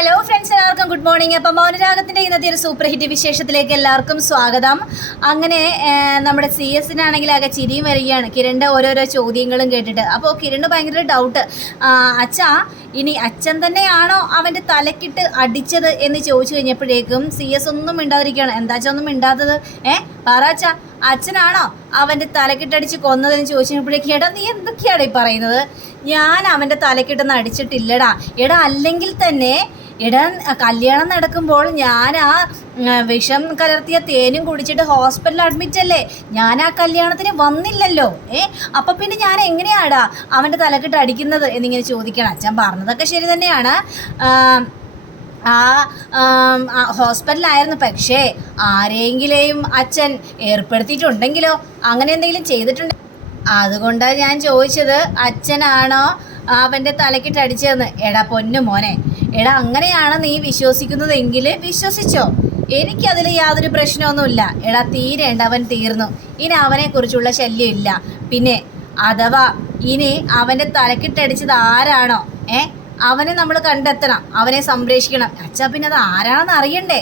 Hello friends, എല്ലാവർക്കും good morning. അപ്പം മൗനരാഗത്തിൻ്റെ ഇന്നത്തെ ഒരു സൂപ്പർ ഹിറ്റ് വിശേഷത്തിലേക്ക് എല്ലാവർക്കും സ്വാഗതം. അങ്ങനെ നമ്മുടെ CS-നാണെങ്കിൽ ആകെ ചിരിയും വരികയാണ് കിരണിൻ്റെ ഓരോരോ ചോദ്യങ്ങളും കേട്ടിട്ട്. അപ്പോൾ കിരണ് ഭയങ്കര ഡൗട്ട്, അച്ഛാ ഇനി അച്ഛൻ തന്നെയാണോ അവൻ്റെ തലക്കിട്ട് അടിച്ചത് എന്ന് ചോദിച്ചു കഴിഞ്ഞപ്പോഴേക്കും CS ഒന്നും മിണ്ടാതിരിക്കുകയാണ്. എന്താ അച്ഛൻ ഒന്നും മിണ്ടാത്തത്? പറ അച്ഛാ, അച്ഛനാണോ അവൻ്റെ തലക്കിട്ടടിച്ച് കൊന്നതെന്ന് ചോദിച്ചപ്പോഴേക്കും എടാ നീ എന്തൊക്കെയാണ് ഈ പറയുന്നത്? ഞാൻ അവൻ്റെ തലക്കിട്ടൊന്നും അടിച്ചിട്ടില്ലടാ. എടാ അല്ലെങ്കിൽ തന്നെ എടാ കല്യാണം നടക്കുമ്പോൾ ഞാൻ ആ വിഷം കലർത്തിയ തേനും കുടിച്ചിട്ട് ഹോസ്പിറ്റലിൽ അഡ്മിറ്റ് അല്ലേ, ഞാൻ ആ കല്യാണത്തിന് വന്നില്ലല്ലോ. അപ്പം പിന്നെ ഞാൻ എങ്ങനെയാടാ അവൻ്റെ തലക്കിട്ട് അടിക്കുന്നത് എന്നിങ്ങനെ ചോദിക്കണം. അച്ഛൻ പറഞ്ഞതൊക്കെ ശരി തന്നെയാണ്, ഹോസ്പിറ്റലായിരുന്നു. പക്ഷേ ആരെങ്കിലെയും അച്ഛൻ ഏർപ്പെടുത്തിയിട്ടുണ്ടെങ്കിലോ, അങ്ങനെ എന്തെങ്കിലും ചെയ്തിട്ടുണ്ടെങ്കിൽ അതുകൊണ്ടാണ് ഞാൻ ചോദിച്ചത് അച്ഛനാണോ അവൻ്റെ തലക്കിട്ട് അടിച്ചതെന്ന്. എടാ പൊന്നു മോനെ, എടാ അങ്ങനെയാണ് നീ വിശ്വസിക്കുന്നതെങ്കിൽ വിശ്വസിച്ചോ, എനിക്കതിൽ യാതൊരു പ്രശ്നമൊന്നുമില്ല. എടാ തീരേണ്ട അവൻ തീർന്നു, ഇനി അവനെക്കുറിച്ചുള്ള ശല്യം ഇല്ല. പിന്നെ അഥവാ ഇനി അവൻ്റെ തലക്കിട്ടടിച്ചത് ആരാണോ അവനെ നമ്മൾ കണ്ടെത്തണം, അവനെ സംരക്ഷിക്കണം. അച്ഛാ പിന്നെ അത് ആരാണെന്ന് അറിയണ്ടേ?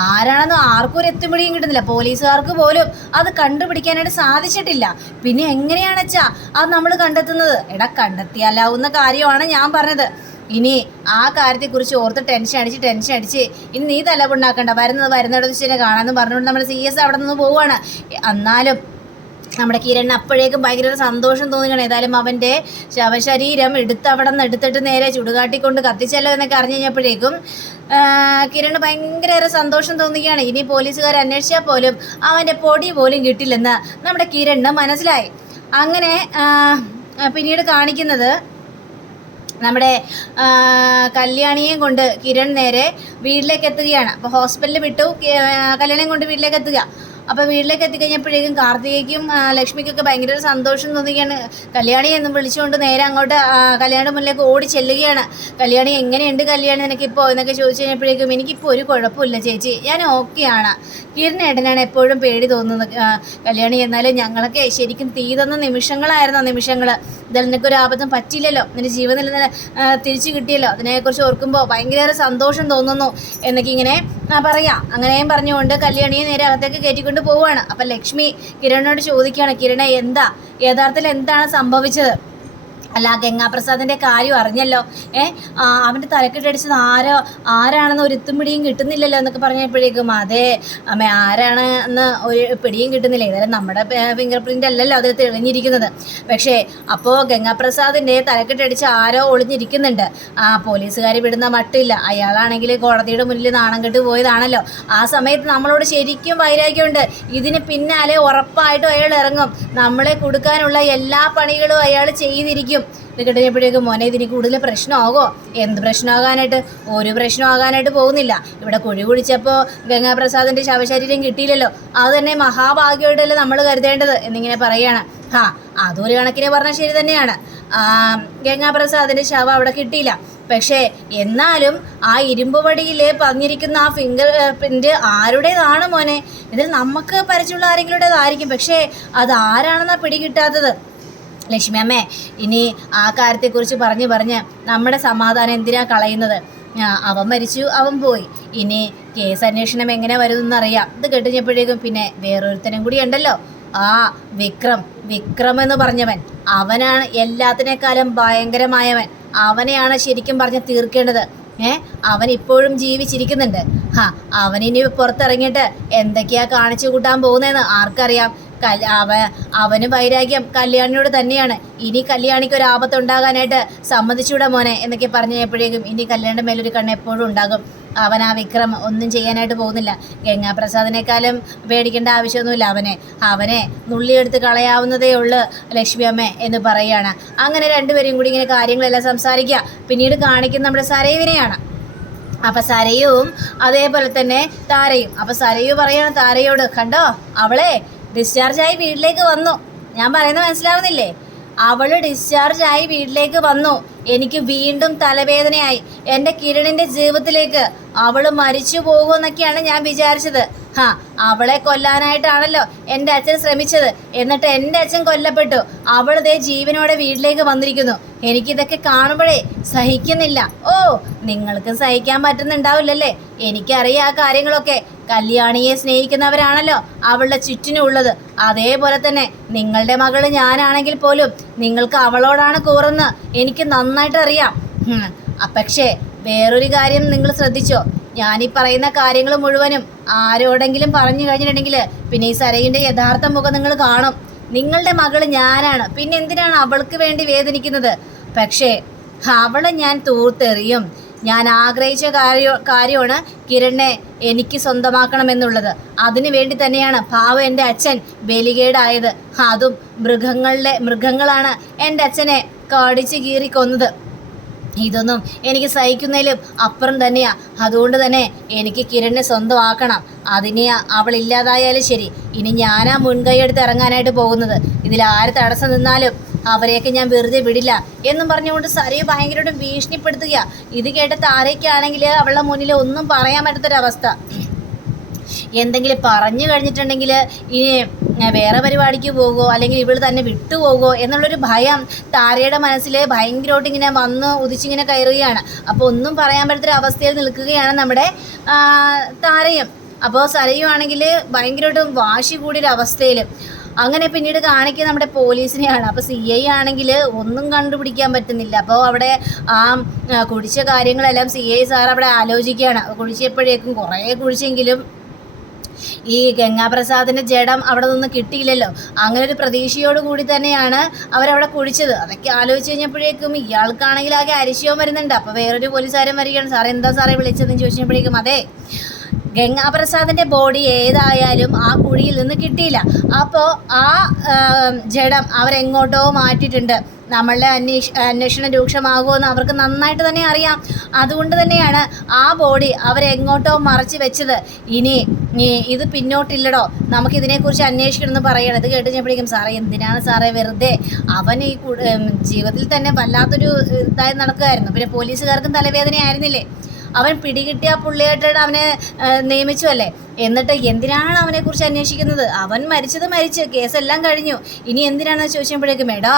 ആരാണെന്ന് ആർക്കും ഒരു എത്തുപിടിയും കിട്ടുന്നില്ല, പോലീസുകാർക്ക് പോലും അത് കണ്ടുപിടിക്കാനായിട്ട് സാധിച്ചിട്ടില്ല. പിന്നെ എങ്ങനെയാണ് അച്ഛാ അത് നമ്മൾ കണ്ടെത്തുന്നത്? എടാ കണ്ടെത്തിയാലാവുന്ന കാര്യമാണ് ഞാൻ പറഞ്ഞത്. ഇനി ആ കാര്യത്തെക്കുറിച്ച് ഓർത്ത് ടെൻഷൻ അടിച്ച് ഇനി നീ തലപുണ്ടാക്കണ്ട, വരുന്നിടത്ത് വെച്ച് തന്നെ കാണാമെന്ന് പറഞ്ഞുകൊണ്ട് നമ്മൾ CS അവിടെ നിന്ന് പോവുകയാണ്. എന്നാലും നമ്മുടെ കിരണിന് അപ്പോഴേക്കും ഭയങ്കര സന്തോഷം തോന്നുകയാണ്. ഏതായാലും അവൻ്റെ ശവശരീരം അവിടെ നിന്ന് എടുത്തിട്ട് നേരെ ചുടുകാട്ടിക്കൊണ്ട് കത്തിച്ചല്ലോ എന്നൊക്കെ അറിഞ്ഞു കഴിഞ്ഞപ്പോഴേക്കും കിരണ് ഭയങ്കര സന്തോഷം തോന്നുകയാണ്. ഇനി പോലീസുകാർ അന്വേഷിച്ചാൽ പോലും അവൻ്റെ പൊടി പോലും കിട്ടില്ലെന്ന് നമ്മുടെ കിരണിന് മനസ്സിലായി. അങ്ങനെ പിന്നീട് കാണിക്കുന്നത് നമ്മുടെ കല്യാണിയെയും കൊണ്ട് കിരൺ നേരെ വീട്ടിലേക്ക് എത്തുകയാണ്. അപ്പോൾ ഹോസ്പിറ്റലിൽ വിട്ടു, കല്യാണിയും കൊണ്ട് വീട്ടിലേക്ക് എത്തുക. അപ്പോൾ വീട്ടിലേക്ക് എത്തിക്കഴിഞ്ഞപ്പോഴേക്കും കാർത്തികയ്ക്കും ലക്ഷ്മിക്കൊക്കെ ഭയങ്കര ഒരു സന്തോഷം തോന്നുകയാണ്. കല്യാണി എന്ന് വിളിച്ചുകൊണ്ട് നേരെ അങ്ങോട്ട് കല്യാണിയുടെ മുന്നിലേക്ക് ഓടി ചെല്ലുകയാണ്. കല്യാണി എങ്ങനെയുണ്ട് കല്യാണി നിനക്കിപ്പോൾ എന്നൊക്കെ ചോദിച്ചു കഴിഞ്ഞപ്പോഴേക്കും എനിക്കിപ്പോൾ ഒരു കുഴപ്പമില്ല ചേച്ചി, ഞാൻ ഓക്കെയാണ്. കിരണേട്ടനാണ് എപ്പോഴും പേടി തോന്നുന്നത് കല്യാണി. എന്നാലും ഞങ്ങളൊക്കെ ശരിക്കും തീതുന്ന നിമിഷങ്ങളായിരുന്നു. നിമിഷങ്ങൾ ഇതിൽ നിനക്കൊരു ആപത്തും പറ്റില്ലല്ലോ, നിന്റെ ജീവനിൽ നിന്ന് തിരിച്ചു കിട്ടിയല്ലോ, അതിനെക്കുറിച്ച് ഓർക്കുമ്പോൾ ഭയങ്കര സന്തോഷം തോന്നുന്നു എന്നൊക്കെ ഇങ്ങനെ പറയാം. അങ്ങനെയും പറഞ്ഞുകൊണ്ട് കല്യാണിയെ നേരെ അകത്തേക്ക് കയറ്റിക്കൊണ്ട് പോവുകയാണ്. അപ്പം ലക്ഷ്മി കിരണിനോട് ചോദിക്കുകയാണ്, കിരണ യഥാർത്ഥത്തിൽ എന്താണ് സംഭവിച്ചത്? അല്ല ഗംഗാപ്രസാദിൻ്റെ കാര്യം അറിഞ്ഞല്ലോ, അവൻ്റെ തലക്കിട്ടടിച്ചത് ആരാണെന്ന് ഒരു പിടിയും കിട്ടുന്നില്ലല്ലോ എന്നൊക്കെ പറഞ്ഞപ്പോഴേക്കും അതെ അമ്മ, ആരാണ് എന്ന് ഒരു പിടിയും കിട്ടുന്നില്ല. ഏതായാലും നമ്മുടെ ഫിംഗർ പ്രിൻ്റ് അല്ലല്ലോ അതിൽ തെളിഞ്ഞിരിക്കുന്നത്. പക്ഷേ അപ്പോൾ ഗംഗാപ്രസാദിൻ്റെ തലക്കിട്ടടിച്ച് ആരോ ഒളിഞ്ഞിരിക്കുന്നുണ്ട്. പോലീസുകാർ വിടുന്ന മട്ടില്ല. അയാളാണെങ്കിൽ കോടതിയുടെ മുന്നിൽ നാണം കെട്ട് പോയതാണല്ലോ. ആ സമയത്ത് നമ്മളോട് ശരിക്കും വൈരാഗ്യമുണ്ട്. ഇതിന് പിന്നാലെ ഉറപ്പായിട്ടും അയാൾ ഇറങ്ങും. നമ്മളെ കൊടുക്കാനുള്ള എല്ലാ പണികളും അയാൾ ചെയ്തിരിക്കും. ഇത് കിട്ടുമ്പോഴേക്കും മോനെ ഇതിന് കൂടുതൽ പ്രശ്നമാകോ? എന്ത് പ്രശ്നമാകാനായിട്ട്? ഒരു പ്രശ്നമാകാനായിട്ട് പോകുന്നില്ല. ഇവിടെ കുഴി കുഴിച്ചപ്പോൾ ഗംഗാപ്രസാദിൻ്റെ ശവശരീരം കിട്ടിയില്ലല്ലോ, അത് തന്നെ മഹാഭാഗ്യമായിട്ടല്ലേ നമ്മൾ കരുതേണ്ടത് എന്നിങ്ങനെ പറയുകയാണ്. അതൊരു കണക്കിന് പറഞ്ഞാൽ ശരി തന്നെയാണ്. ഗംഗാപ്രസാദിൻ്റെ ശവം അവിടെ കിട്ടിയില്ല. പക്ഷേ എന്നാലും ആ ഇരുമ്പ് വടിയിൽ പറഞ്ഞിരിക്കുന്ന ആ ഫിംഗർ പ്രിൻ്റ് ആരുടേതാണ് മോനെ? ഇതിൽ നമുക്ക് പരിചയമുള്ള ആരെങ്കിലുടേതായിരിക്കും. പക്ഷേ അത് ആരാണെന്നാണ് പിടികിട്ടാത്തത്. ലക്ഷ്മി അമ്മേ, ഇനി ആ കാര്യത്തെക്കുറിച്ച് പറഞ്ഞ് നമ്മുടെ സമാധാനം എന്തിനാ കളയുന്നത്? അവൻ മരിച്ചു, അവൻ പോയി. ഇനി കേസ് അന്വേഷണം എങ്ങനെ വരുമെന്നറിയാം. ഇത് കേട്ടുകഴിഞ്ഞപ്പോഴേക്കും പിന്നെ വേറൊരുത്തനും കൂടി ഉണ്ടല്ലോ, വിക്രം എന്ന് പറഞ്ഞവൻ. അവനാണ് എല്ലാത്തിനേക്കാളും ഭയങ്കരമായവൻ. അവനെയാണ് ശരിക്കും പറഞ്ഞ് തീർക്കേണ്ടത്. അവൻ ഇപ്പോഴും ജീവിച്ചിരിക്കുന്നുണ്ട്. അവനിനി പുറത്തിറങ്ങിയിട്ട് എന്തൊക്കെയാ കാണിച്ചു കൂട്ടാൻ പോകുന്നതെന്ന് ആർക്കറിയാം. അവന് വൈരാഗ്യം കല്യാണിയോട് തന്നെയാണ്. ഇനി കല്യാണിക്ക് ഒരു ആപത്തുണ്ടാകാനായിട്ട് സമ്മതിച്ചൂടാ മോനെ എന്നൊക്കെ പറഞ്ഞപ്പോഴേക്കും ഇനി കല്യാണിയുടെ മേലൊരു കണ്ണ് എപ്പോഴും ഉണ്ടാകും. അവൻ ആ വിക്രം ഒന്നും ചെയ്യാനായിട്ട് പോകുന്നില്ല. ഗംഗാപ്രസാദിനേക്കാളും പേടിക്കേണ്ട ആവശ്യമൊന്നുമില്ല. അവനെ നുള്ളിയെടുത്ത് കളയാവുന്നതേ ഉള്ളൂ ലക്ഷ്മി അമ്മ എന്ന് പറയുകയാണ്. അങ്ങനെ രണ്ടുപേരും കൂടി ഇങ്ങനെ കാര്യങ്ങളെല്ലാം സംസാരിക്കുക. പിന്നീട് കാണിക്കുന്ന നമ്മുടെ സരയുവിനെയാണ്. അപ്പം സരയും അതേപോലെ തന്നെ താരയും. അപ്പം സരയു പറയാണ് താരയോട്, കണ്ടോ അവളെ ഡിസ്ചാർജായി വീട്ടിലേക്ക് വന്നു. ഞാൻ പറയുന്നത് മനസ്സിലാവുന്നില്ലേ? അവൾ ഡിസ്ചാർജായി വീട്ടിലേക്ക് വന്നു. എനിക്ക് വീണ്ടും തലവേദനയായി. എൻ്റെ കിരണിൻ്റെ ജീവിതത്തിലേക്ക് അവൾ മരിച്ചു പോകുമെന്നൊക്കെയാണ് ഞാൻ വിചാരിച്ചത്. ഹാ, അവളെ കൊല്ലാനായിട്ടാണല്ലോ എൻ്റെ അച്ഛൻ ശ്രമിച്ചത്. എന്നിട്ട് എൻ്റെ അച്ഛൻ കൊല്ലപ്പെട്ടു. അവൾ ദേ ജീവനോടെ വീട്ടിലേക്ക് വന്നിരിക്കുന്നു. എനിക്കിതൊക്കെ കാണുമ്പോഴേ സഹിക്കുന്നില്ല. ഓ, നിങ്ങൾക്ക് സഹിക്കാൻ പറ്റുന്നുണ്ടാവില്ലല്ലേ? എനിക്കറിയാം ആ കാര്യങ്ങളൊക്കെ. കല്യാണിയെ സ്നേഹിക്കുന്നവരാണല്ലോ അവളുടെ ചുറ്റിനുള്ളത്. അതേപോലെ തന്നെ നിങ്ങളുടെ മകള് ഞാനാണെങ്കിൽ പോലും നിങ്ങൾക്ക് അവളോടാണ് കൂറെന്ന് എനിക്ക് നന്നായിട്ട് അറിയാം. പക്ഷേ വേറൊരു കാര്യം നിങ്ങൾ ശ്രദ്ധിച്ചോ? ഞാനീ പറയുന്ന കാര്യങ്ങൾ മുഴുവനും ആരോടെങ്കിലും പറഞ്ഞു കഴിഞ്ഞിട്ടുണ്ടെങ്കിൽ പിന്നെ ഈ സരയിൻ്റെ യഥാർത്ഥ മുഖം നിങ്ങൾ കാണും. നിങ്ങളുടെ മകള് ഞാനാണ്, പിന്നെ എന്തിനാണ് അവൾക്ക് വേണ്ടി വേദനിക്കുന്നത്? പക്ഷേ അവളെ ഞാൻ തൂർത്തെറിയും. ഞാൻ ആഗ്രഹിച്ച കാര്യമാണ് കിരണിനെ എനിക്ക് സ്വന്തമാക്കണമെന്നുള്ളത്. അതിനു വേണ്ടി തന്നെയാണ് പാവം എൻ്റെ അച്ഛൻ ബലികേടായത്. അതും മൃഗങ്ങളാണ് എൻ്റെ അച്ഛനെ കടിച്ച് കീറി കൊന്നത്. ഇതൊന്നും എനിക്ക് സഹിക്കുന്നതിലും അപ്പുറം തന്നെയാ. അതുകൊണ്ട് തന്നെ എനിക്ക് കിരണിനെ സ്വന്തമാക്കണം. അതിനെ അവളില്ലാതായാലും ശരി, ഇനി ഞാനാ മുൻകൈ എടുത്ത് ഇറങ്ങാനായിട്ട് പോകുന്നത്. ഇതിൽ ആര് തടസ്സം നിന്നാലും അവരെയൊക്കെ ഞാൻ വെറുതെ വിടില്ല എന്നും പറഞ്ഞുകൊണ്ട് സരയു ഭയങ്കരമായിട്ടും ഭീഷണിപ്പെടുത്തുക. ഇത് കേട്ട താരയ്ക്കാണെങ്കിൽ അവളുടെ മുന്നിൽ ഒന്നും പറയാൻ പറ്റാത്തൊരവസ്ഥ. എന്തെങ്കിലും പറഞ്ഞു കഴിഞ്ഞിട്ടുണ്ടെങ്കിൽ ഇനി വേറെ പരിപാടിക്ക് പോകുമോ അല്ലെങ്കിൽ ഇവൾ തന്നെ വിട്ടുപോകുമോ എന്നുള്ളൊരു ഭയം താരയുടെ മനസ്സിൽ ഭയങ്കരമായിട്ട് ഇങ്ങനെ വന്ന് ഉദിച്ചിങ്ങനെ കയറുകയാണ്. അപ്പോൾ ഒന്നും പറയാൻ പറ്റാത്തൊരു അവസ്ഥയിൽ നിൽക്കുകയാണ് നമ്മുടെ താരയും. അപ്പോൾ സരയു ആണെങ്കിൽ ഭയങ്കരമായിട്ടും വാശി കൂടിയൊരവസ്ഥയിൽ. അങ്ങനെ പിന്നീട് കാണിക്കുക നമ്മുടെ പോലീസിനെയാണ്. അപ്പോൾ CI ആണെങ്കിൽ ഒന്നും കണ്ടുപിടിക്കാൻ പറ്റുന്നില്ല. അപ്പോൾ അവിടെ ആ കുടിച്ച കാര്യങ്ങളെല്ലാം CI സാർ അവിടെ ആലോചിക്കുകയാണ്. കുടിച്ചപ്പോഴേക്കും കുറേ കുടിച്ചെങ്കിലും ഈ ഗംഗാപ്രസാദിൻ്റെ ജഡം അവിടെ നിന്ന് കിട്ടിയില്ലല്ലോ. അങ്ങനെ ഒരു പ്രതീക്ഷയോട് കൂടി തന്നെയാണ് അവരവിടെ കുടിച്ചത്. അതൊക്കെ ആലോചിച്ച് കഴിഞ്ഞപ്പോഴേക്കും ഇയാൾക്കാണെങ്കിൽ ആകെ അരിശയവും വരുന്നുണ്ട്. അപ്പോൾ വേറൊരു പോലീസുകാരൻ വരികയാണ്. സാറേ എന്താ സാറേ വിളിച്ചതെന്ന് ചോദിച്ചപ്പോഴേക്കും അതെ, ഗംഗാപ്രസാദിൻ്റെ ബോഡി ഏതായാലും ആ കുഴിയിൽ നിന്ന് കിട്ടിയില്ല. അപ്പോൾ ആ ജഡം അവരെങ്ങോട്ടോ മാറ്റിയിട്ടുണ്ട്. നമ്മളുടെ അന്വേഷണം രൂക്ഷമാകുമെന്ന് അവർക്ക് നന്നായിട്ട് തന്നെ അറിയാം. അതുകൊണ്ട് തന്നെയാണ് ആ ബോഡി അവരെങ്ങോട്ടോ മറച്ച് വെച്ചത്. ഇനി ഇത് പിന്നോട്ടില്ലടോ, നമുക്കിതിനെക്കുറിച്ച് അന്വേഷിക്കണമെന്ന് പറയണം. ഇത് കേട്ട് കഴിഞ്ഞപ്പോഴേക്കും സാറേ എന്തിനാണ് സാറേ വെറുതെ, അവൻ ഈ ജീവിതത്തിൽ തന്നെ വല്ലാത്തൊരു ഇതായി നടക്കുമായിരുന്നു. പിന്നെ പോലീസുകാർക്കും തലവേദനയായിരുന്നില്ലേ? അവൻ പിടികിട്ടിയ പുള്ളിയായിട്ട് അവനെ നിയമിച്ചു അല്ലേ? എന്നിട്ട് എന്തിനാണ് അവനെക്കുറിച്ച് അന്വേഷിക്കുന്നത്? അവൻ മരിച്ച് കേസെല്ലാം കഴിഞ്ഞു. ഇനി എന്തിനാണെന്ന് ചോദിച്ചപ്പോഴേക്കും എടാ,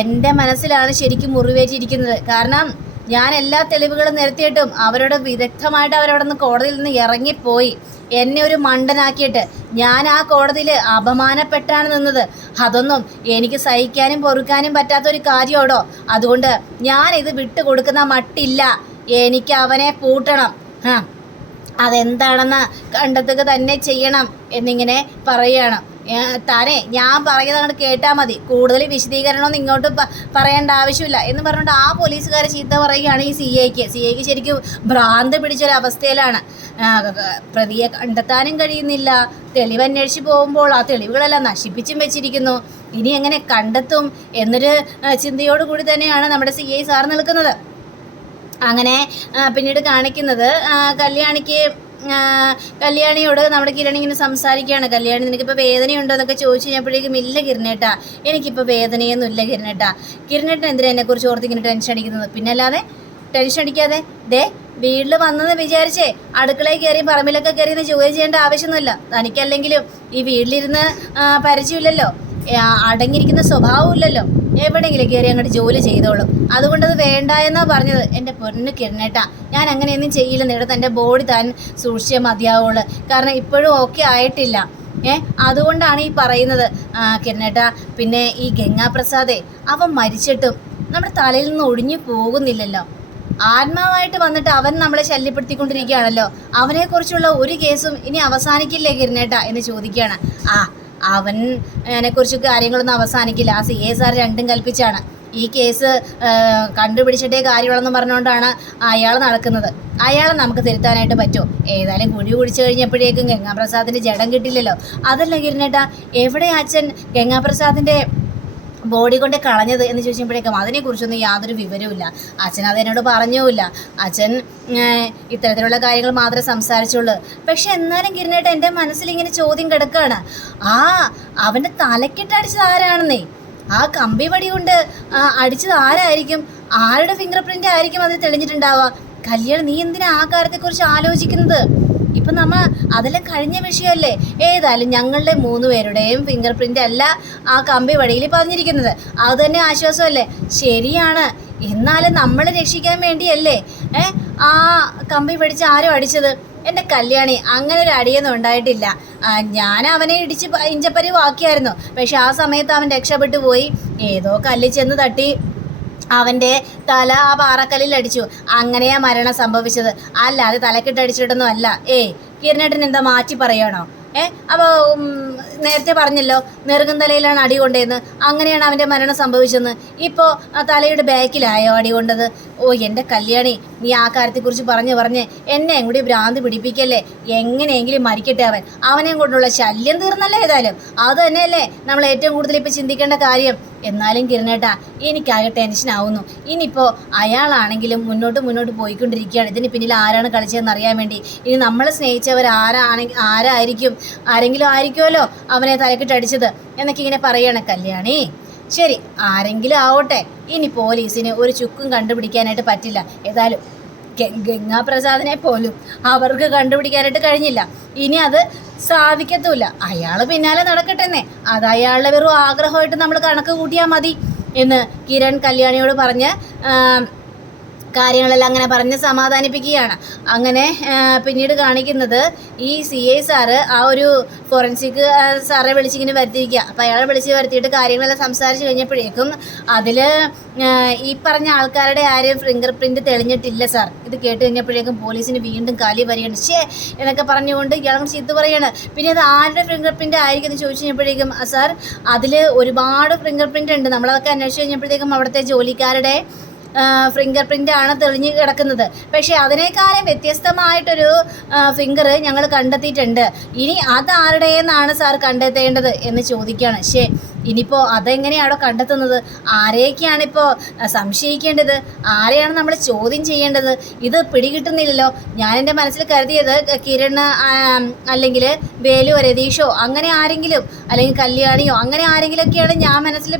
എൻ്റെ മനസ്സിലാണ് ശരിക്കും മുറിവേറ്റിരിക്കുന്നത്. കാരണം ഞാൻ എല്ലാ തെളിവുകളും നിരത്തിയിട്ടും അവരോട് വിദഗ്ധമായിട്ട് അവരവിടെ നിന്ന് കോടതിയിൽ നിന്ന് ഇറങ്ങിപ്പോയി. എന്നെ ഒരു മണ്ടനാക്കിയിട്ട് ഞാൻ ആ കോടതിയിൽ അപമാനപ്പെട്ടാണ് നിന്നത്. അതൊന്നും എനിക്ക് സഹിക്കാനും പൊറുക്കാനും പറ്റാത്തൊരു കാര്യമാണോ? അതുകൊണ്ട് ഞാനിത് വിട്ടുകൊടുക്കുന്ന മട്ടില്ല. എനിക്ക് അവനെ പൂട്ടണം. അതെന്താണെന്ന് കണ്ടെത്തുക തന്നെ ചെയ്യണം എന്നിങ്ങനെ പറയുകയാണ്. താനേ ഞാൻ പറയുന്നത് കേട്ടാൽ മതി, കൂടുതൽ വിശദീകരണമൊന്നും ഇങ്ങോട്ട് പറയേണ്ട ആവശ്യമില്ല എന്ന് പറഞ്ഞുകൊണ്ട് ആ പോലീസുകാരെ ചീത്ത പറയുകയാണ് ഈ CIക്ക് ശരിക്കും ഭ്രാന്ത് പിടിച്ചൊരവസ്ഥയിലാണ്. പ്രതിയെ കണ്ടെത്താനും കഴിയുന്നില്ല. തെളിവന്വേഷിച്ച് പോകുമ്പോൾ ആ തെളിവുകളെല്ലാം നശിപ്പിച്ചും വെച്ചിരിക്കുന്നു. ഇനി എങ്ങനെ കണ്ടെത്തും എന്നൊരു ചിന്തയോടുകൂടി തന്നെയാണ് നമ്മുടെ CI സാർ നിൽക്കുന്നത്. അങ്ങനെ പിന്നീട് കാണിക്കുന്നത് കല്യാണിയോട് നമ്മുടെ കിരൺ ഇങ്ങനെ സംസാരിക്കുകയാണ്. കല്യാണി നിനക്കിപ്പോൾ വേദനയുണ്ടോ എന്നൊക്കെ ചോദിച്ചു കഴിഞ്ഞപ്പോഴേക്കും ഇല്ല കിരണേട്ടാ, എനിക്കിപ്പോൾ വേദനയൊന്നും ഇല്ല കിരണേട്ടാ. കിരണേട്ടൻ എന്തിനാ എന്നെക്കുറിച്ച് ഓർത്ത് ഇങ്ങനെ ടെൻഷൻ അടിക്കുന്നത്? പിന്നല്ലാതെ ടെൻഷൻ അടിക്കാതെ ദേ വീട്ടിൽ വന്നെന്ന് വിചാരിച്ചേ അടുക്കളയിൽ കയറി പറമ്പിലൊക്കെ കയറി ജോലി ചെയ്യേണ്ട ആവശ്യമൊന്നുമില്ല. തനിക്കല്ലെങ്കിലും ഈ വീട്ടിലിരുന്ന് പരിചയമില്ലല്ലോ, അടങ്ങിയിരിക്കുന്ന സ്വഭാവമില്ലല്ലോ. എവിടെയെങ്കിലും കയറി അങ്ങോട്ട് ജോലി ചെയ്തോളും. അതുകൊണ്ടത് വേണ്ട എന്നാ പറഞ്ഞത്. എൻ്റെ പൊന്ന് കിരണേട്ടാ, ഞാൻ അങ്ങനെയൊന്നും ചെയ്യില്ലെന്ന്. ഇവിടെ തൻ്റെ ബോഡി താൻ സൂക്ഷിച്ചേ മതിയാവുള്ളൂ. കാരണം ഇപ്പോഴും ഓക്കെ ആയിട്ടില്ല. അതുകൊണ്ടാണ് ഈ പറയുന്നത് കിരണേട്ടാ. പിന്നെ ഈ ഗംഗാപ്രസാദേ, അവൻ മരിച്ചിട്ടും നമ്മുടെ തലയിൽ നിന്ന് ഒഴിഞ്ഞു പോകുന്നില്ലല്ലോ. ആത്മാവായിട്ട് വന്നിട്ട് അവൻ നമ്മളെ ശല്യപ്പെടുത്തിക്കൊണ്ടിരിക്കുകയാണല്ലോ. അവനെക്കുറിച്ചുള്ള ഒരു കേസും ഇനി അവസാനിക്കില്ലേ കിരണേട്ടാ എന്ന് ചോദിക്കുകയാണ്. അവനെക്കുറിച്ച് കാര്യങ്ങളൊന്നും അവസാനിക്കില്ല. ആ CI സാർ രണ്ടും കൽപ്പിച്ചാണ്. ഈ കേസ് കണ്ടുപിടിച്ചിട്ടേ കാര്യമുള്ളെന്ന് പറഞ്ഞുകൊണ്ടാണ് അയാൾ നടക്കുന്നത്. അയാളെ നമുക്ക് തിരുത്താനായിട്ട് പറ്റുമോ? ഏതായാലും കുഴി കുടിച്ചു കഴിഞ്ഞപ്പോഴേക്കും ഗംഗാപ്രസാദിൻ്റെ ജഡം കിട്ടില്ലല്ലോ. അതല്ല കിരണേട്ടാ, എവിടെ അച്ഛൻ ഗംഗാപ്രസാദിൻ്റെ ബോഡി കൊണ്ട് കളഞ്ഞത് എന്ന് ചോദിച്ചപ്പോഴേക്കും അതിനെക്കുറിച്ചൊന്നും യാതൊരു വിവരവുമില്ല. അച്ഛൻ അതെന്നോട് പറഞ്ഞുമില്ല. അച്ഛൻ ഇത്തരത്തിലുള്ള കാര്യങ്ങൾ മാത്രമേ സംസാരിച്ചുള്ളൂ. പക്ഷെ എന്നാലും കിരണേട്ട എൻ്റെ മനസ്സിലിങ്ങനെ ചോദ്യം കിടക്കുകയാണ്. അവൻ്റെ തലക്കിട്ടടിച്ചത് ആരാണെന്നേ? ആ കമ്പി വടി കൊണ്ട് അടിച്ചത് ആരായിരിക്കും? ആരുടെ ഫിംഗർ പ്രിൻ്റ് ആയിരിക്കും അതിൽ തെളിഞ്ഞിട്ടുണ്ടാവുക? കല്യാണം, നീ എന്തിനാ ആ കാര്യത്തെക്കുറിച്ച് ആലോചിക്കുന്നത്? ഇപ്പം നമ്മൾ അതെല്ലാം കഴിഞ്ഞ വിഷയമല്ലേ. ഏതായാലും ഞങ്ങളുടെ 3 പേരുടെയും ഫിംഗർ പ്രിൻ്റ് അല്ല ആ കമ്പി വടിയിൽ പതിഞ്ഞിരിക്കുന്നത്. അത് തന്നെ ആശ്വാസമല്ലേ? ശരിയാണ്, എന്നാലും നമ്മൾ രക്ഷിക്കാൻ വേണ്ടിയല്ലേ ആ കമ്പി പിടിച്ച് ആരും അടിച്ചത്? എൻ്റെ കല്യാണി അങ്ങനെ ഒരു അടിയൊന്നും ഉണ്ടായിട്ടില്ല. ഞാൻ അവനെ ഇടിച്ച് ഇഞ്ചപ്പരിവാക്കിയായിരുന്നു. പക്ഷെ ആ സമയത്ത് അവൻ രക്ഷപ്പെട്ടു പോയി. ഏതോ കല്ലിൽ ചെന്ന് തട്ടി അവൻ്റെ തല ആ പാറക്കല്ലിൽ അടിച്ചു. അങ്ങനെയാ മരണം സംഭവിച്ചത്, അല്ലാതെ തലക്കിട്ടടിച്ചിട്ടൊന്നും അല്ല. കിരണേട്ടൻ എന്താ മാറ്റി പറയണോ? അപ്പോൾ നേരത്തെ പറഞ്ഞല്ലോ നെറുകും തലയിലാണ് അടി കൊണ്ടതെന്ന്. അങ്ങനെയാണ് അവൻ്റെ മരണം സംഭവിച്ചതെന്ന്. ഇപ്പോൾ തലയുടെ ബാക്കിലായോ അടി കൊണ്ടത്? എൻ്റെ കല്യാണി, നീ ആ കാര്യത്തെക്കുറിച്ച് പറഞ്ഞ് എന്നെയും കൂടി ഭ്രാന്ത് പിടിപ്പിക്കല്ലേ. എങ്ങനെയെങ്കിലും മരിക്കട്ടെ അവനെയും കൊണ്ടുള്ള ശല്യം തീർന്നല്ലേ. ഏതായാലും അത് തന്നെയല്ലേ നമ്മൾ ഏറ്റവും കൂടുതൽ ഇപ്പോൾ ചിന്തിക്കേണ്ട കാര്യം. എന്നാലും കിരണേട്ടാ, എനിക്കാകെ ടെൻഷനാവുന്നു. ഇനിയിപ്പോൾ അയാളാണെങ്കിലും മുന്നോട്ട് പോയിക്കൊണ്ടിരിക്കുകയാണ്. ഇതിന് പിന്നിൽ ആരാണ് കളിച്ചതെന്ന് അറിയാൻ വേണ്ടി. ഇനി നമ്മൾ സ്നേഹിച്ചവർ ആരെങ്കിലും ആയിരിക്കുമല്ലോ അവനെ തലക്കിട്ടടിച്ചത് എന്നൊക്കെ ഇങ്ങനെ പറയാണ് കല്യാണി. ശരി, ആരെങ്കിലും ആവട്ടെ, ഇനി പോലീസിന് ഒരു ചുക്കും കണ്ടുപിടിക്കാനായിട്ട് പറ്റില്ല. ഏതായാലും ഗംഗാപ്രസാദിനെ പോലും അവർക്ക് കണ്ടുപിടിക്കാനായിട്ട് കഴിഞ്ഞില്ല. ഇനി അത് സാധിക്കത്തുമില്ല. അയാൾ പിന്നാലെ നടക്കട്ടെന്നേ, അത് അയാളുടെ വെറും ആഗ്രഹമായിട്ട് നമ്മൾ കണക്ക് കൂട്ടിയാൽ മതി എന്ന് കിരൺ കല്യാണിയോട് പറഞ്ഞ് കാര്യങ്ങളെല്ലാം അങ്ങനെ പറഞ്ഞ് സമാധാനിപ്പിക്കുകയാണ്. അങ്ങനെ പിന്നീട് കാണിക്കുന്നത് ഈ CI സാറ് ആ ഒരു ഫോറൻസിക് സാറെ വിളിച്ചിങ്ങനെ വരുത്തിയിരിക്കുക. അപ്പോൾ അയാളെ വിളിച്ച് വരുത്തിയിട്ട് കാര്യങ്ങളെല്ലാം സംസാരിച്ച് കഴിഞ്ഞപ്പോഴേക്കും അതിൽ ഈ പറഞ്ഞ ആൾക്കാരുടെ ആരും ഫിംഗർ പ്രിൻ്റ് തെളിഞ്ഞിട്ടില്ല സാർ. ഇത് കേട്ട് കഴിഞ്ഞപ്പോഴേക്കും പോലീസിന് വീണ്ടും കാലി വരികയാണ്. എന്നൊക്കെ പറഞ്ഞുകൊണ്ട് ഇയാളെ ചീത്ത പറയുകയാണ്. പിന്നെ അത് ആരുടെ ഫിംഗർ പ്രിൻ്റ് ആയിരിക്കും എന്ന് ചോദിച്ചു കഴിഞ്ഞപ്പോഴേക്കും സാർ അതിൽ ഒരുപാട് ഫിംഗർ പ്രിൻ്റ് ഉണ്ട്. നമ്മളതൊക്കെ അന്വേഷിച്ച് കഴിഞ്ഞപ്പോഴത്തേക്കും അവിടുത്തെ ജോലിക്കാരുടെ ഫിംഗർ പ്രിൻ്റാണ് തെളിഞ്ഞ് കിടക്കുന്നത്. പക്ഷേ അതിനേക്കാളും വ്യത്യസ്തമായിട്ടൊരു ഫിംഗർ ഞങ്ങൾ കണ്ടെത്തിയിട്ടുണ്ട്. ഇനി അതാരുടേന്നാണ് സാർ കണ്ടെത്തേണ്ടത് എന്ന് ചോദിക്കുകയാണ്. ഇനിയിപ്പോൾ അതെങ്ങനെയാണോ കണ്ടെത്തുന്നത്? ആരെയൊക്കെയാണ് ഇപ്പോൾ സംശയിക്കേണ്ടത്? ആരെയാണ് നമ്മൾ ചോദ്യം ചെയ്യേണ്ടത്? ഇത് പിടികിട്ടുന്നില്ലല്ലോ. ഞാൻ എൻ്റെ മനസ്സിൽ കരുതിയത് കിരൺ അല്ലെങ്കിൽ വേലു രതീഷോ അങ്ങനെ ആരെങ്കിലും, അല്ലെങ്കിൽ കല്യാണിയോ അങ്ങനെ ആരെങ്കിലുമൊക്കെയാണ് ഞാൻ മനസ്സിൽ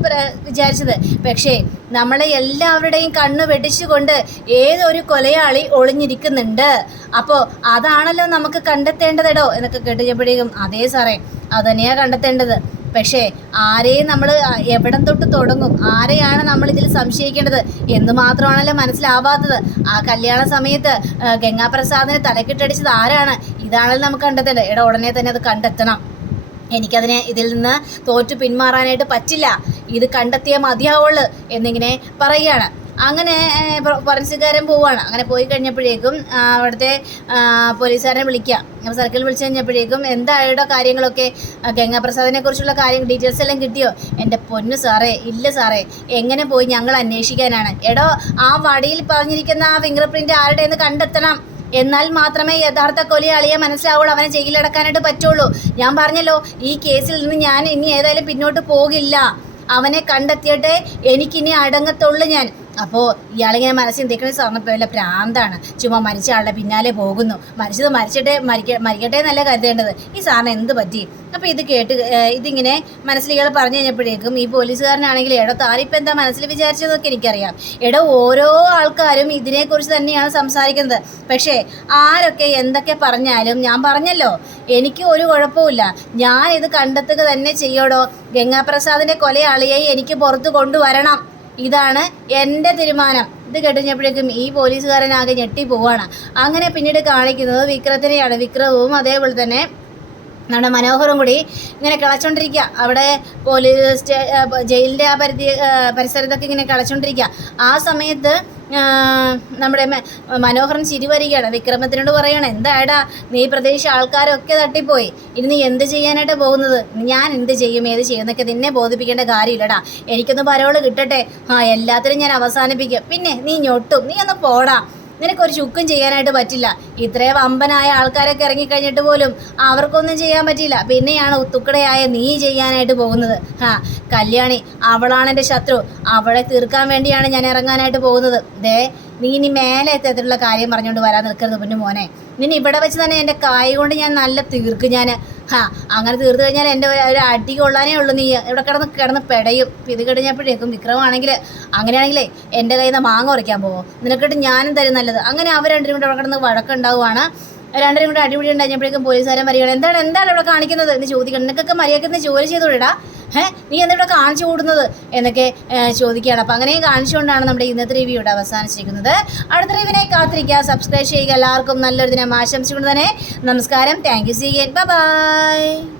വിചാരിച്ചത്. പക്ഷേ നമ്മളെ എല്ലാവരുടെയും കണ്ണ് വെട്ടിച്ചുകൊണ്ട് ഏതൊരു കൊലയാളി ഒളിഞ്ഞിരിക്കുന്നുണ്ട്. അപ്പോൾ അതാണല്ലോ നമുക്ക് കണ്ടെത്തേണ്ടതെടോ എന്നൊക്കെ കേട്ടുകഴിഞ്ഞപ്പോഴേക്കും അതേ സാറേ, അത് തന്നെയാണ് കണ്ടെത്തേണ്ടത്. പക്ഷേ ആരെയും നമ്മൾ എവിടം തൊട്ട് തുടങ്ങും, ആരെയാണ് നമ്മൾ ഇതിൽ സംശയിക്കേണ്ടത് എന്ന് മാത്രമാണല്ലോ മനസ്സിലാവാത്തത്. ആ കല്യാണ സമയത്ത് ഗംഗാപ്രസാദിനെ തലക്കിട്ടടിച്ചത് ആരാണ്? ഇതാണല്ലോ നമുക്ക് കണ്ടെത്തേണ്ടത്. ഉടനെ തന്നെ അത് കണ്ടെത്തണം. എനിക്കതിനെ ഇതിൽ നിന്ന് തോറ്റു പിന്മാറാനായിട്ട് പറ്റില്ല. ഇത് കണ്ടെത്തിയേ മതിയാവുള്ളൂ എന്നിങ്ങനെ പറയുകയാണ്. അങ്ങനെ ഫോറൻസിക്കാരൻ പോവുകയാണ്. അങ്ങനെ പോയി കഴിഞ്ഞപ്പോഴേക്കും അവിടുത്തെ പോലീസുകാരനെ വിളിക്കുക. അപ്പോൾ സർക്കിൾ വിളിച്ചു കഴിഞ്ഞപ്പോഴേക്കും എന്തായുടെ കാര്യങ്ങളൊക്കെ ഗംഗാപ്രസാദിനെ കുറിച്ചുള്ള ഡീറ്റെയിൽസ് എല്ലാം കിട്ടിയോ? എൻ്റെ പൊന്നു സാറേ, ഇല്ല സാറേ, എങ്ങനെ പോയി ഞങ്ങൾ അന്വേഷിക്കാനാണ്? ആ വടിയിൽ പറഞ്ഞിരിക്കുന്ന ആ ഫിംഗർ പ്രിൻ്റ് ആരുടെയെന്ന് കണ്ടെത്തണം. എന്നാൽ മാത്രമേ യഥാർത്ഥ കൊലയാളിയെ മനസ്സിലാവുള്ളൂ, അവനെ ജയിലിലടക്കാനായിട്ട് പറ്റുള്ളൂ. ഞാൻ പറഞ്ഞല്ലോ, ഈ കേസിൽ നിന്ന് ഞാൻ ഇനി ഏതായാലും പിന്നോട്ട് പോകില്ല. അവനെ കണ്ടെത്തിയിട്ടേ എനിക്കിനി അടങ്ങത്തുള്ളൂ ഞാൻ. അപ്പോൾ ഇയാളിങ്ങനെ മനസ്സിൽ എന്തൊക്കെയാണ് പറഞ്ഞപ്പോൾ വല്ല പ്രാന്താണ്, ചുമ്മാ മരിച്ച ആളുടെ പിന്നാലെ പോകുന്നു. മരിക്കട്ടെ എന്നല്ല കരുതേണ്ടത്. ഈ സാറിന് എന്ത് പറ്റി? അപ്പോൾ ഇത് കേട്ട് ഇതിങ്ങനെ മനസ്സിൽ ഇയാൾ പറഞ്ഞു കഴിഞ്ഞപ്പോഴേക്കും ഈ പോലീസുകാരനാണെങ്കിൽ താനിപ്പോൾ എന്താ മനസ്സിൽ വിചാരിച്ചതൊക്കെ എനിക്കറിയാം. ഓരോ ആൾക്കാരും ഇതിനെക്കുറിച്ച് തന്നെയാണ് സംസാരിക്കുന്നത്. പക്ഷേ ആരൊക്കെ എന്തൊക്കെ പറഞ്ഞാലും ഞാൻ പറഞ്ഞല്ലോ, എനിക്ക് ഒരു കുഴപ്പമില്ല. ഞാൻ ഇത് കണ്ടെത്തുക തന്നെ ചെയ്യോടോ. ഗംഗാപ്രസാദിൻ്റെ കൊലയാളിയെ എനിക്ക് പുറത്ത് കൊണ്ടുവരണം. ഇതാണ് എൻ്റെ തീരുമാനം. ഇത് കേട്ടുകഴിഞ്ഞപ്പോഴേക്കും ഈ പോലീസുകാരനാകെ ഞെട്ടിപ്പോവാണ്. അങ്ങനെ പിന്നീട് കാണിക്കുന്നത് വിക്രത്തിനെയാണ്. വിക്രവും അതേപോലെ തന്നെ നമ്മുടെ മനോഹറും കൂടി ഇങ്ങനെ കളച്ചുകൊണ്ടിരിക്കുക. അവിടെ പോലീസ് ജയിലിൻ്റെ ആ പരിസരത്തൊക്കെ ഇങ്ങനെ കളച്ചുകൊണ്ടിരിക്കുക. ആ സമയത്ത് നമ്മുടെ മനോഹരൻ ചിരി വരികയാണ്. വിക്രമത്തിനോട് പറയണം, എന്താടാ നീ പ്രതീക്ഷ ആൾക്കാരൊക്കെ തട്ടിപ്പോയി, ഇനി നീ എന്ത് ചെയ്യാനായിട്ട് പോകുന്നത്? ഞാൻ എന്ത് ചെയ്യും ഏത് ചെയ്യുന്നൊക്കെ നിന്നെ ബോധിപ്പിക്കേണ്ട കാര്യമില്ലടാ. എനിക്കൊന്ന് പരോള് കിട്ടട്ടെ, എല്ലാത്തിനും ഞാൻ അവസാനിപ്പിക്കും. പിന്നെ നീ ഞൊട്ടും, നീ ഒന്ന് പോടാ. നിനക്കൊരു ചുക്കും ചെയ്യാനായിട്ട് പറ്റില്ല. ഇത്രയും വമ്പനായ ആൾക്കാരൊക്കെ ഇറങ്ങിക്കഴിഞ്ഞിട്ട് പോലും അവർക്കൊന്നും ചെയ്യാൻ പറ്റില്ല. പിന്നെയാണ് തുക്കടയായ നീ ചെയ്യാനായിട്ട് പോകുന്നത്. കല്യാണി അവളാണ് എൻ്റെ ശത്രു. അവളെ തീർക്കാൻ വേണ്ടിയാണ് ഞാൻ ഇറങ്ങാനായിട്ട് പോകുന്നത്. നീ ഇനി മേലെ എത്തത്തിലുള്ള കാര്യം പറഞ്ഞുകൊണ്ട് വരാൻ നിൽക്കരുത് പൊന്നു മോനെ. നിന്നെ ഇവിടെ വെച്ച് തന്നെ എൻ്റെ കായ് കൊണ്ട് ഞാൻ നല്ല തീർക്കും ഞാൻ. അങ്ങനെ തീർത്ത് കഴിഞ്ഞാൽ എൻ്റെ ഒരു അടി കൊള്ളാനേ ഉള്ളൂ. നീ ഇവിടെ കിടന്ന് പെടയും. ഇത് കഴിഞ്ഞപ്പോഴേക്കും വിക്രമാണെങ്കിൽ അങ്ങനെയാണെങ്കിലേ എൻ്റെ കയ്യിൽ നിന്ന് മാങ്ങ ഉറയ്ക്കാൻ പോവോ? നിനക്കിട്ട് ഞാനും തരും നല്ലത്. അങ്ങനെ അവർ രണ്ടും കൂടെ അവിടെ കിടന്ന് വഴക്കുണ്ടാവുകയാണ്. രണ്ടരും കൂടെ അടിപിടി ഉണ്ടായപ്പോഴേക്കും പോലീസുകാരൻ പറയുകയാണ് എന്താണ് ഇവിടെ കാണിക്കുന്നത് എന്ന് ചോദിക്കണം. നിനക്കൊക്കെ മര്യാദയ്ക്ക് ജോലി ചെയ്തോടാ, നീ എന്നിവിടെ കാണിച്ചു കൂടുന്നത് എന്നൊക്കെ ചോദിക്കുകയാണ്. അപ്പം അങ്ങനെ കാണിച്ചുകൊണ്ടാണ് നമ്മുടെ ഇന്നത്തെ റിവ്യൂ ഇവിടെ അവസാനിച്ചിരിക്കുന്നത്. അടുത്ത റിവ്യൂവിനെ കാത്തിരിക്കുക, സബ്സ്ക്രൈബ് ചെയ്യുക. എല്ലാവർക്കും നല്ലൊരു ദിനം ആശംസിച്ചുകൊണ്ട് തന്നെ നമസ്കാരം. Thank you. See you. By.